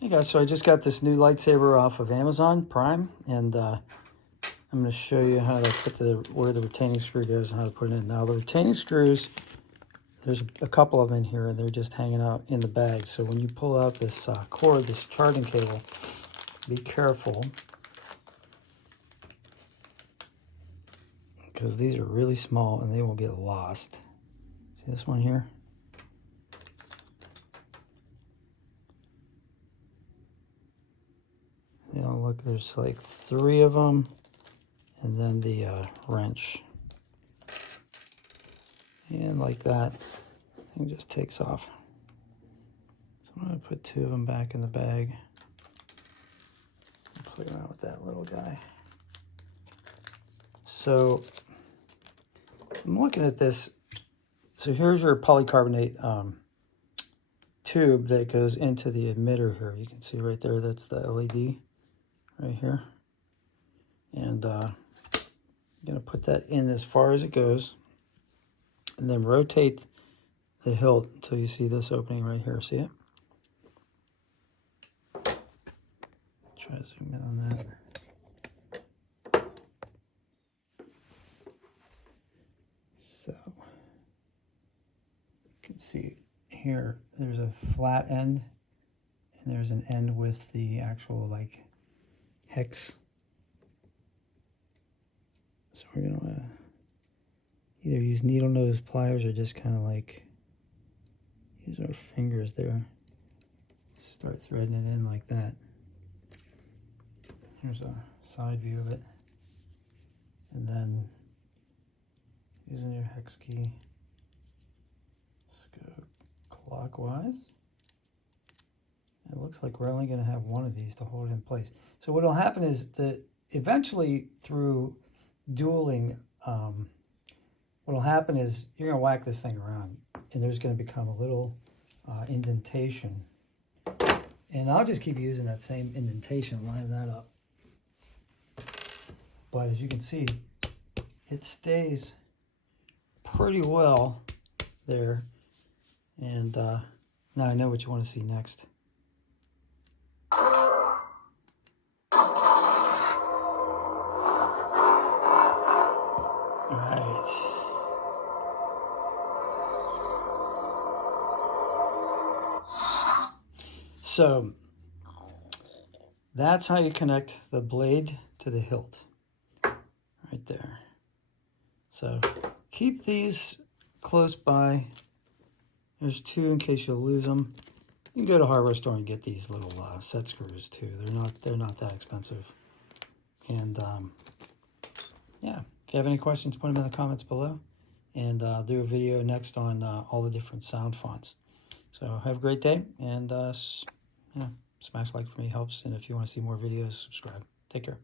Hey guys, so I just got this new lightsaber off of Amazon Prime, and I'm going to show you how to put where the retaining screw goes and how to put it in. Now the retaining screws, there's a couple of them in here, and they're just hanging out in the bag. So when you pull out this cord, this charging cable, be careful, because these are really small and they will get lost. See this one here? You know, look, there's like 3 of them, and then the wrench. And like that, thing just takes off. So I'm going to put 2 of them back in the bag. Play around with that little guy. So I'm looking at this. So here's your polycarbonate tube that goes into the emitter here. You can see right there, that's the LED right here. And I'm going to put that in as far as it goes. And then rotate the hilt until you see this opening right here. See it? Try to zoom in on that. So you can see here, there's a flat end, and there's an end with the actual like hex. So we're going to either use needle nose pliers or just kind of like use our fingers there. Start threading it in like that. Here's a side view of it. And then using your hex key, just go clockwise. It looks like we're only going to have one of these to hold it in place. So what will happen is that eventually through dueling, what will happen is you're going to whack this thing around, and there's going to become a little indentation. And I'll just keep using that same indentation, line that up. But as you can see, it stays pretty well there. And now I know what you want to see next. All right. So that's how you connect the blade to the hilt, right there. So keep these close by. There's 2 in case you'll lose them. You can go to a hardware store and get these little set screws too. They're not that expensive. And yeah, if you have any questions, put them in the comments below, and I'll do a video next on all the different sound fonts. So have a great day, and yeah, smash like for me helps, and if you want to see more videos, subscribe. Take care.